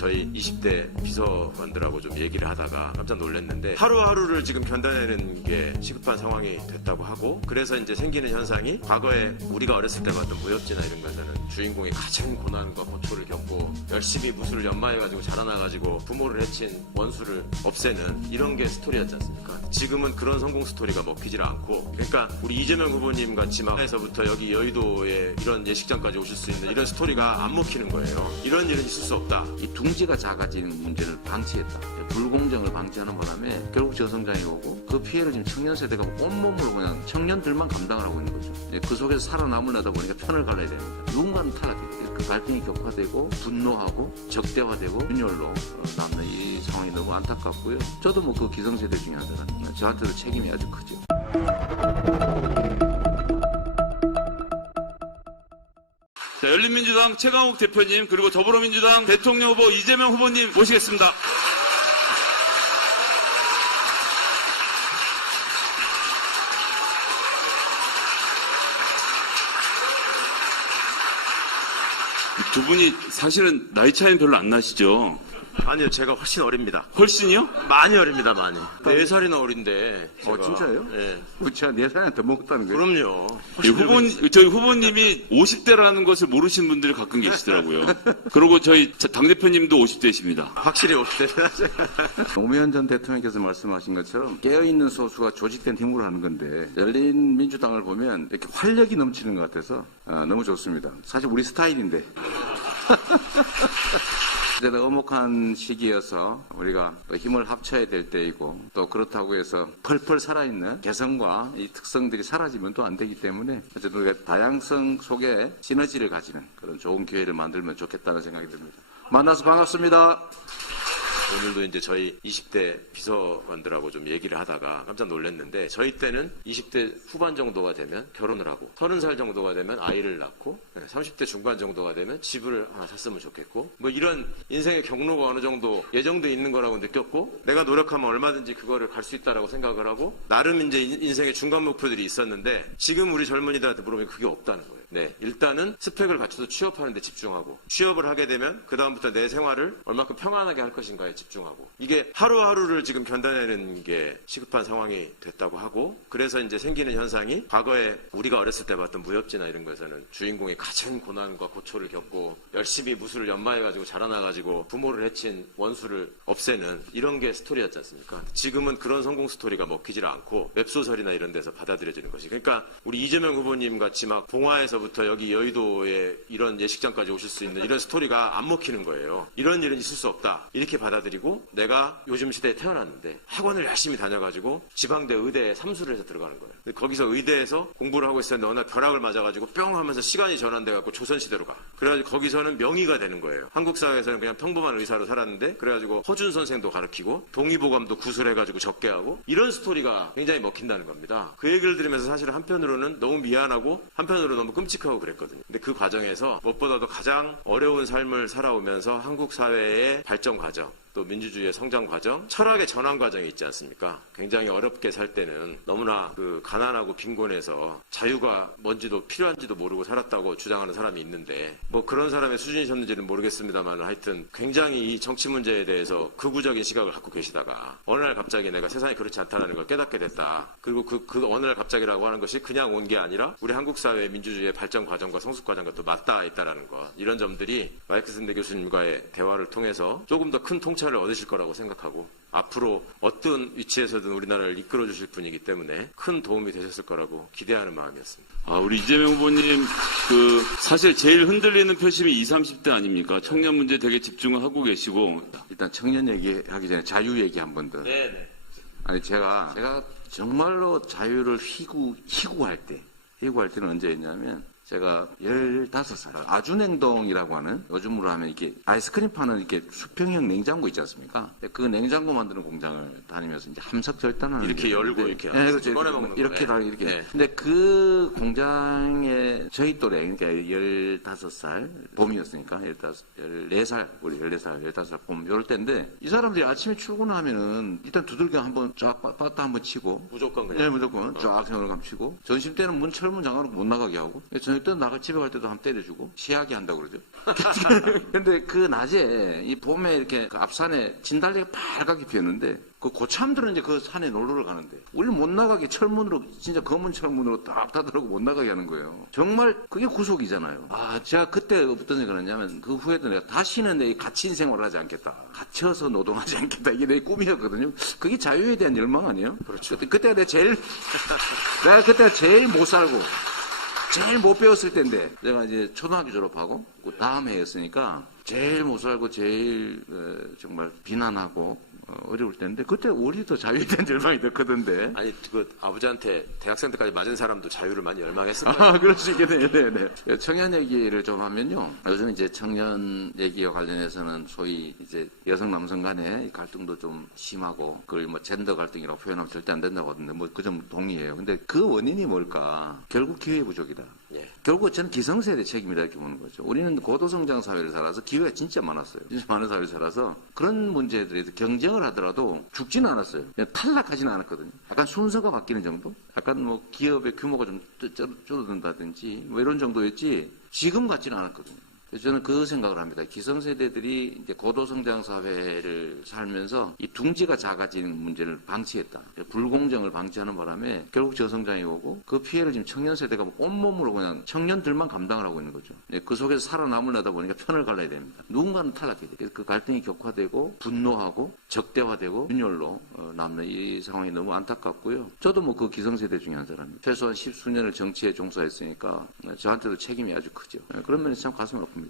저희 20대 비서관들하고 좀 얘기를 하다가 깜짝 놀랐는데 하루하루를 지금 견뎌내는 게 시급한 상황이 됐다고 하고 그래서 이제 생기는 현상이 과거에 우리가 어렸을 때 봤던 무협지나 이런 것에는 주인공이 가장 고난과 고초를 겪고 열심히 무술을 연마해가지고 자라나가지고 부모를 해친 원수를 없애는 이런 게 스토리였지 않습니까? 지금은 그런 성공 스토리가 먹히질 않고 그러니까 우리 이재명 후보님 같이 막에서부터 여기 여의도에 이런 예식장까지 오실 수 있는 이런 스토리가 안 먹히는 거예요. 이런 일은 있을 수 없다. 이 둥지가 작아지는 문제를 방치했다. 불공정을 방치하는 바람에 결국 저성장이 오고 그 피해를 지금 청년 세대가 온몸으로 그냥 청년들만 감당을 하고 있는 거죠. 그 속에서 살아남으려다 보니까 편을 갈라야 됩니다. 누군가는 타락해요. 그 갈등이 격화되고 분노하고 적대화되고 분열로 남는 이 상황이 너무 안타깝고요. 저도 뭐 그 기성세대 중에 한 사람. 저한테도 책임이 아주 크죠. 자, 열린민주당 최강욱 대표님 그리고 더불어민주당 대통령 후보 이재명 후보님 모시겠습니다. 두 분이 사실은 나이 차이는 별로 안 나시죠? 아니요, 제가 훨씬 어립니다. 훨씬이요? 많이 어립니다, 많이. 4살이나 어린데. 제가. 진짜요? 네. 제가 4살이나 더 먹었다는 거예요? 그럼요. 저희 후보님이 50대라는 것을 모르시는 분들이 가끔 계시더라고요. 그리고 저희 당대표님도 50대이십니다. 확실히 50대. 노무현 전 대통령께서 말씀하신 것처럼 깨어있는 소수가 조직된 힘으로 하는 건데 열린민주당을 보면 이렇게 활력이 넘치는 것 같아서 너무 좋습니다. 사실 우리 스타일인데. 이제는 엄혹한 시기여서 우리가 힘을 합쳐야 될 때이고 또 그렇다고 해서 펄펄 살아있는 개성과 이 특성들이 사라지면 또 안 되기 때문에 어쨌든 우리가 다양성 속에 시너지를 가지는 그런 좋은 기회를 만들면 좋겠다는 생각이 듭니다. 만나서 반갑습니다. 오늘도 이제 저희 20대 비서관들하고 좀 얘기를 하다가 깜짝 놀랐는데 저희 때는 20대 후반 정도가 되면 결혼을 하고 30살 정도가 되면 아이를 낳고 30대 중반 정도가 되면 집을 하나 샀으면 좋겠고 뭐 이런 인생의 경로가 어느 정도 예정돼 있는 거라고 느꼈고 내가 노력하면 얼마든지 그거를 갈 수 있다라고 생각을 하고 나름 이제 인생의 중간 목표들이 있었는데 지금 우리 젊은이들한테 물어보면 그게 없다는 거예요. 네, 일단은 스펙을 갖춰서 취업하는 데 집중하고 취업을 하게 되면 그 다음부터 내 생활을 얼마큼 평안하게 할 것인가에 집중하고 이게 하루하루를 지금 견뎌내는 게 시급한 상황이 됐다고 하고 그래서 이제 생기는 현상이 과거에 우리가 어렸을 때 봤던 무협지나 이런 것에는 주인공이 가장 고난과 고초를 겪고 열심히 무술을 연마해가지고 자라나가지고 부모를 해친 원수를 없애는 이런 게 스토리였지 않습니까? 지금은 그런 성공 스토리가 먹히질 않고 웹소설이나 이런 데서 받아들여지는 것이 그러니까 우리 이재명 후보님 같이 막 봉화에서부터 여기 여의도에 이런 예식장까지 오실 수 있는 이런 스토리가 안 먹히는 거예요. 이런 일은 있을 수 없다. 이렇게 받아들이고 내가 요즘 시대에 태어났는데 학원을 열심히 다녀가지고 지방대 의대에 삼수를 해서 들어가는 거예요. 근데 거기서 의대에서 공부를 하고 있었는데 어느 날 벼락을 맞아가지고 뿅 하면서 시간이 전환돼갖고 조선시대로 가. 그래가지고 거기서는 명의가 되는 거예요. 한국 사회에서는 그냥 평범한 의사로 살았는데 그래가지고 허준 선생도 가르치고 동의보감도 구술해가지고 적게 하고 이런 스토리가 굉장히 먹힌다는 겁니다. 그 얘기를 들으면서 사실 한편으로는 너무 미안하고 한편으로 너무 끔찍하고 그랬거든요. 근데 그 과정에서 무엇보다도 가장 어려운 삶을 살아오면서 한국 사회의 발전 과정 또 민주주의의 성장 과정, 철학의 전환 과정이 있지 않습니까? 굉장히 어렵게 살 때는 너무나 그 가난하고 빈곤해서 자유가 뭔지도 필요한지도 모르고 살았다고 주장하는 사람이 있는데 뭐 그런 사람의 수준이셨는지는 모르겠습니다만 하여튼 굉장히 이 정치 문제에 대해서 극우적인 시각을 갖고 계시다가 어느 날 갑자기 내가 세상이 그렇지 않다는 걸 깨닫게 됐다. 그리고 그 어느 날 갑자기라고 하는 것이 그냥 온 게 아니라 우리 한국 사회의 민주주의의 발전 과정과 성숙 과정과 또 맞닿아 있다는 것. 이런 점들이 마이크 샌데 교수님과의 대화를 통해서 조금 더 큰 통찰을 얻으실 거라고 생각하고 앞으로 어떤 위치에서든 우리나라를 이끌어 주실 분이기 때문에 큰 도움이 되셨을 거라고 기대하는 마음이었습니다. 우리 이재명 후보님 사실 제일 흔들리는 표심이 20, 30대 아닙니까? 청년 문제 되게 집중을 하고 계시고 일단 청년 얘기하기 전에 자유 얘기 한 번 더. 네네. 아니 제가 정말로 자유를 희구할 때는 언제였냐면 제가 15살 아준행동이라고 하는 요즘으로 하면 이렇게 아이스크림 파는 이렇게 수평형 냉장고 있지 않습니까? 그 냉장고 만드는 공장을 다니면서 이제 함석 절단하는 이렇게 열고 이렇게 네, 그렇죠. 꺼내 먹는 이렇게 다 이렇게. 네. 근데 그 공장에 저희 또래 그러니까 15살 봄이었으니까 14살 우리 14살 15살 봄 요럴 때인데 이 사람들이 아침에 출근하면은 일단 두들겨 한번 쫙 빠따 한번 치고 무조건 그냥 네, 무조건 쫙 세월을 감치고 점심 때는 철문 잠가놓고 못 나가게 하고 저녁 저녁 때 집에 갈 때도 한번 때려주고 시야기 한다고 그러죠. 근데 그 낮에 이 봄에 이렇게 그 앞산에 진달래가 빨갛게 피었는데 그 고참들은 이제 그 산에 놀러를 가는데 우리는 못 나가게 철문으로 진짜 검은 철문으로 딱 닫으라고 못 나가게 하는 거예요. 정말 그게 구속이잖아요. 제가 그때 어떤 생각을 했냐면 그 후에도 내가 다시는 내 갇힌 생활을 하지 않겠다. 갇혀서 노동하지 않겠다. 이게 내 꿈이었거든요. 그게 자유에 대한 열망 아니에요? 그렇죠. 그때가 내가 그때가 제일 못 살고 제일 못 배웠을 때인데 내가 이제 초등학교 졸업하고 그 다음 해였으니까 제일 못 살고 제일 정말 비난하고 어려울 때인데 그때 우리도 자유에 대한 열망이 더 크던데. 아니 그 아버지한테 대학생 때까지 맞은 사람도 자유를 많이 열망했을 거예요. 그럴 수 있겠네요. 네네. 청년 얘기를 좀 하면요. 요즘 이제 청년 얘기와 관련해서는 소위 이제 여성 남성 간의 갈등도 좀 심하고 그걸 뭐 젠더 갈등이라고 표현하면 절대 안 된다고 하던데 뭐 그 점 동의해요. 근데 그 원인이 뭘까? 결국 기회 부족이다. 예. 결국 저는 기성세대 책임이다 이렇게 보는 거죠. 우리는 고도성장 사회를 살아서 기회가 진짜 많았어요. 진짜 많은 사회를 살아서 그런 문제들에서 경쟁을 하더라도 죽지는 않았어요. 그냥 탈락하지는 않았거든요. 약간 순서가 바뀌는 정도? 약간 뭐 기업의 규모가 좀 줄어든다든지 뭐 이런 정도였지 지금 같지는 않았거든요. 그래서 저는 그 생각을 합니다. 기성세대들이 이제 고도성장 사회를 살면서 이 둥지가 작아지는 문제를 방치했다. 불공정을 방치하는 바람에 결국 저성장이 오고 그 피해를 지금 청년 세대가 온몸으로 그냥 청년들만 감당을 하고 있는 거죠. 그 속에서 살아남으려다 보니까 편을 갈라야 됩니다. 누군가는 탈락해야 돼요. 그래서 그 갈등이 격화되고 분노하고 적대화되고 분열로 남는 이 상황이 너무 안타깝고요. 저도 뭐 그 기성세대 중에 한 사람입니다. 최소한 10수년을 정치에 종사했으니까 저한테도 책임이 아주 크죠. 그런 면에서 참 가슴 아픕니다.